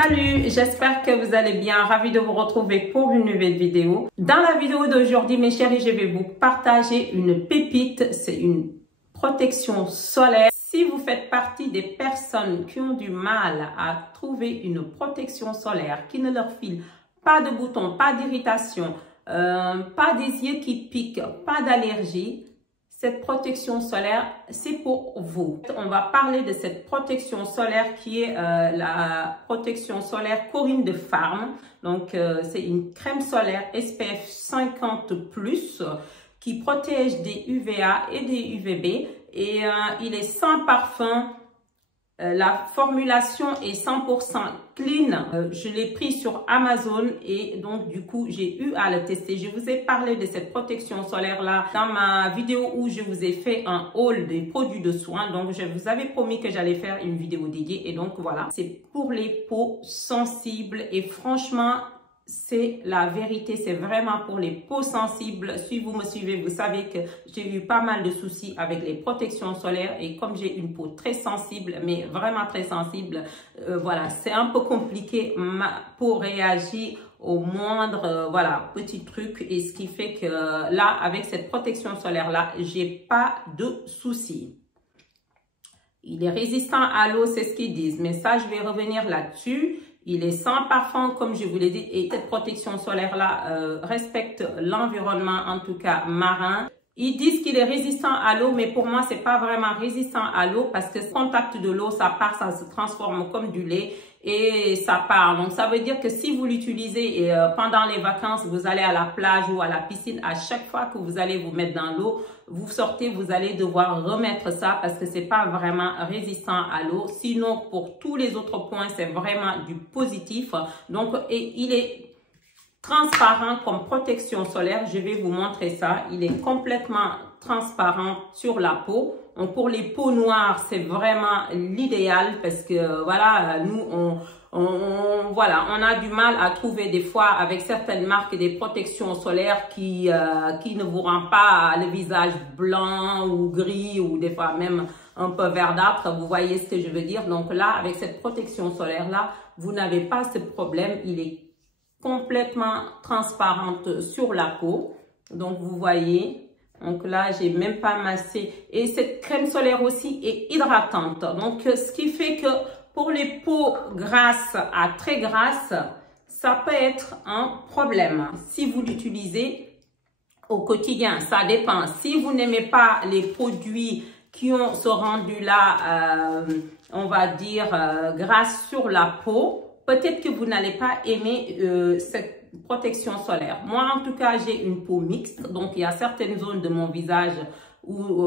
Salut, j'espère que vous allez bien. Ravi de vous retrouver pour une nouvelle vidéo. Dans la vidéo d'aujourd'hui, mes chéris, je vais vous partager une pépite. C'est une protection solaire. Si vous faites partie des personnes qui ont du mal à trouver une protection solaire, qui ne leur file pas de boutons, pas d'irritation, pas des yeux qui piquent, pas d'allergie, cette protection solaire, c'est pour vous. On va parler de cette protection solaire qui est la protection solaire Corinne de Farm. Donc, c'est une crème solaire SPF 50+, qui protège des UVA et des UVB. Et il est sans parfum. La formulation est 100% clean. Je l'ai pris sur Amazon et donc du coup j'ai eu à le tester. Je vous ai parlé de cette protection solaire là dans ma vidéo où je vous ai fait un haul des produits de soins. Donc je vous avais promis que j'allais faire une vidéo dédiée et donc voilà. C'est pour les peaux sensibles et franchement c'est la vérité, c'est vraiment pour les peaux sensibles. Si vous me suivez, vous savez que j'ai eu pas mal de soucis avec les protections solaires et comme j'ai une peau très sensible, mais vraiment très sensible, voilà, c'est un peu compliqué. Ma peau réagit au moindre, voilà, petit truc et ce qui fait que là, avec cette protection solaire là, j'ai pas de soucis. Il est résistant à l'eau, c'est ce qu'ils disent, mais ça, je vais revenir là-dessus. Il est sans parfum, comme je vous l'ai dit, et cette protection solaire-là respecte l'environnement, en tout cas marin. Ils disent qu'il est résistant à l'eau, mais pour moi, c'est pas vraiment résistant à l'eau parce que le contact de l'eau, ça part, ça se transforme comme du lait et ça part. Donc, ça veut dire que si vous l'utilisez pendant les vacances, vous allez à la plage ou à la piscine, à chaque fois que vous allez vous mettre dans l'eau, vous sortez, vous allez devoir remettre ça parce que c'est pas vraiment résistant à l'eau. Sinon, pour tous les autres points, c'est vraiment du positif. Donc, et il est transparent comme protection solaire. Je vais vous montrer ça. Il est complètement transparent sur la peau. Donc, pour les peaux noires, c'est vraiment l'idéal parce que voilà, nous, voilà, on a du mal à trouver des fois avec certaines marques des protections solaires qui ne vous rendent pas le visage blanc ou gris ou des fois même un peu verdâtre. Vous voyez ce que je veux dire? Donc là, avec cette protection solaire là, vous n'avez pas ce problème. Il est complètement transparente sur la peau. Donc vous voyez. Donc là, j'ai même pas massé. Et cette crème solaire aussi est hydratante. Donc ce qui fait que pour les peaux grasses à très grasses, ça peut être un problème. Si vous l'utilisez au quotidien, ça dépend. Si vous n'aimez pas les produits qui ont ce rendu-là, on va dire, grasse sur la peau, peut-être que vous n'allez pas aimer cette protection solaire. Moi, en tout cas, j'ai une peau mixte. Donc, il y a certaines zones de mon visage où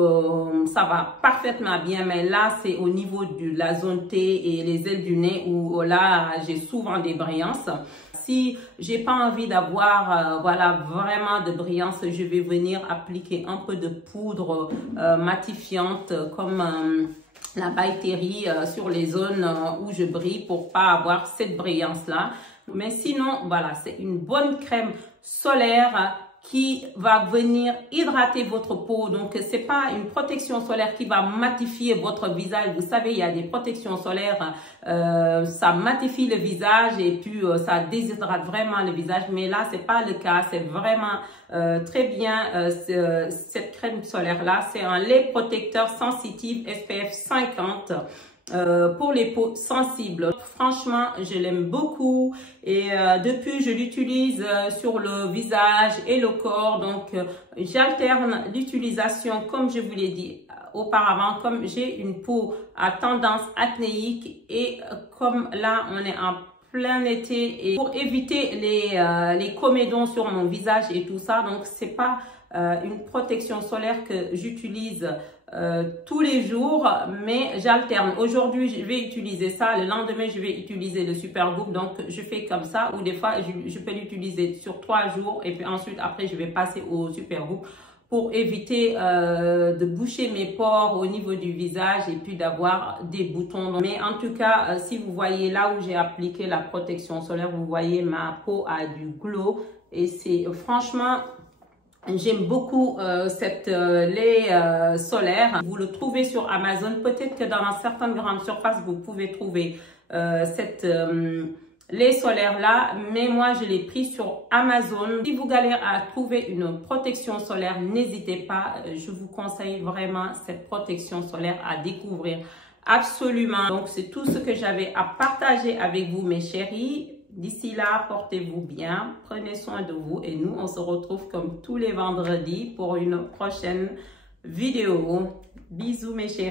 ça va parfaitement bien, mais là c'est au niveau de la zone T et les ailes du nez où là j'ai souvent des brillances. Si j'ai pas envie d'avoir voilà vraiment de brillance, je vais venir appliquer un peu de poudre matifiante comme la By Terry sur les zones où je brille pour pas avoir cette brillance là. Mais sinon voilà, c'est une bonne crème solaire qui va venir hydrater votre peau. Donc, c'est pas une protection solaire qui va matifier votre visage. Vous savez, il y a des protections solaires, ça matifie le visage et puis ça déshydrate vraiment le visage. Mais là, c'est pas le cas. C'est vraiment très bien cette crème solaire-là. C'est un lait protecteur sensitif SPF 50. Pour les peaux sensibles. Franchement, je l'aime beaucoup et depuis, je l'utilise sur le visage et le corps. Donc, j'alterne l'utilisation, comme je vous l'ai dit auparavant, comme j'ai une peau à tendance acnéique et comme là, on est en plein été et pour éviter les comédons sur mon visage et tout ça. Donc, c'est pas une protection solaire que j'utilise tous les jours, mais j'alterne. Aujourd'hui, je vais utiliser ça. Le lendemain, je vais utiliser le Supergoop. Donc, je fais comme ça. Ou des fois, je peux l'utiliser sur 3 jours. Et puis ensuite, après, je vais passer au Supergoop pour éviter de boucher mes pores au niveau du visage et puis d'avoir des boutons. Mais en tout cas, si vous voyez là où j'ai appliqué la protection solaire, vous voyez ma peau a du glow. Et c'est franchement J'aime beaucoup cette lait solaire. Vous le trouvez sur Amazon. Peut-être que dans certaines grandes surfaces, vous pouvez trouver cette lait solaire là. Mais moi, je l'ai pris sur Amazon. Si vous galérez à trouver une protection solaire, n'hésitez pas. Je vous conseille vraiment cette protection solaire à découvrir. Absolument. Donc, c'est tout ce que j'avais à partager avec vous, mes chéris. D'ici là, portez-vous bien, prenez soin de vous et nous, on se retrouve comme tous les vendredis pour une prochaine vidéo. Bisous mes chéris.